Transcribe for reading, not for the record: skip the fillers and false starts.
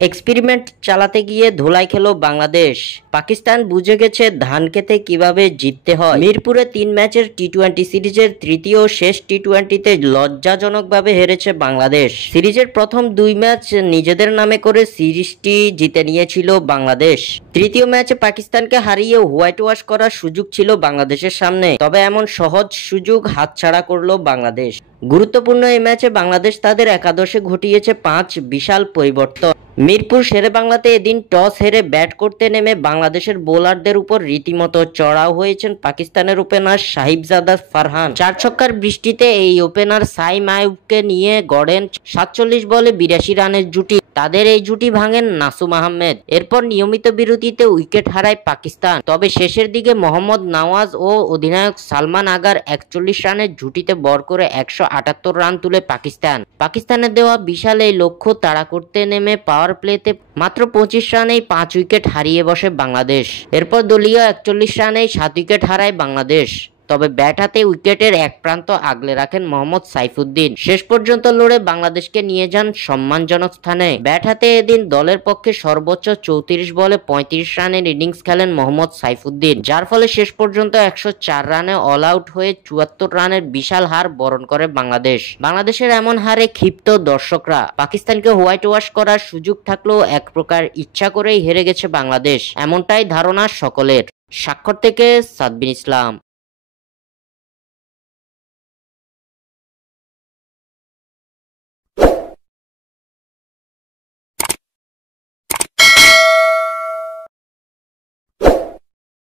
Experiment চালাতে গিয়ে ধুলাই খেলো বাংলাদেশ। পাকিস্তান বুঝে গেছে ধান খেতে কিভাবে জিততে হয়। মিরপুরে ৩ ম্যাচের টি-20 সিরিজের তৃতীয় ও শেষ টি-20তে লজ্জাজনকভাবে হেরেছে বাংলাদেশ। সিরিজের প্রথম ২ ম্যাচ নিজেদের নামে করে সিরিজটি জিতে নিয়েছিল বাংলাদেশ। তৃতীয় ম্যাচে পাকিস্তানকে হারিয়ে হোয়াইট ওয়াশ করার সুযোগ ছিল বাংলাদেশের সামনে, তবে এমন সহজ সুযোগ হাতছাড়া করলো বাংলাদেশ। গুরুত্বপূর্ণ এই ম্যাচে বাংলাদেশ তাদের একাদশে ঘটিয়েছে ৫ বিশাল পরিবর্তন। মিরপুর শেরেবাংলাতে এদিন টস হেরে ব্যাট করতে নেমে বাংলাদেশের বোলারদের উপর রীতিমতো চড়াও হয়েছেন পাকিস্তানের ওপেনার সাহিবজাদা ফারহান। ৪ ছক্কার বৃষ্টিতে এই ওপেনার সাইম আইয়ুবকে নিয়ে গড়েন ৪৭ বলে ৮২ রানের জুটি। তাদের এই জুটি ভাঙেন নাসুম আহমেদ। এরপর নিয়মিত বিরতিতে উইকেট হারায় পাকিস্তান, তবে শেষের দিকে মোহাম্মদ নওয়াজ ও অধিনায়ক সালমান আগার ৪১ রানের জুটিতে বর করে ১৭৮ রান তুলে পাকিস্তানের দেওয়া বিশাল এই লক্ষ্য তাড়া করতে নেমে পাওয়ার প্লেতে মাত্র ২৫ রানেই ৫ উইকেট হারিয়ে বসে বাংলাদেশ। এরপর দলীয় ৪১ রানেই ৭ উইকেট হারায় বাংলাদেশ, তবে ব্যাট হাতে উইকেটের এক প্রান্ত আগলে রাখেন মোহাম্মদ সাইফুদ্দিন। শেষ পর্যন্ত লড়ে বাংলাদেশকে নিয়ে যান সম্মানজনক স্থানে। ব্যাট হাতে এদিন দলের পক্ষে সর্বোচ্চ ৩৪ বলে ৩৫ রানের ইনিংস খেলেন মোহাম্মদ সাইফুদ্দিন, যার ফলে শেষ পর্যন্ত ১০৪ রানে অল আউট হয়ে ৭৪ রানের বিশাল হার বরণ করে বাংলাদেশের এমন হারে ক্ষিপ্ত দর্শকরা। পাকিস্তানকে হোয়াইট ওয়াশ করার সুযোগ থাকলেও এক প্রকার ইচ্ছা করেই হেরে গেছে বাংলাদেশ, এমনটাই ধারণা সকলের। স্বাক্ষর থেকে সাদবিন ইসলাম।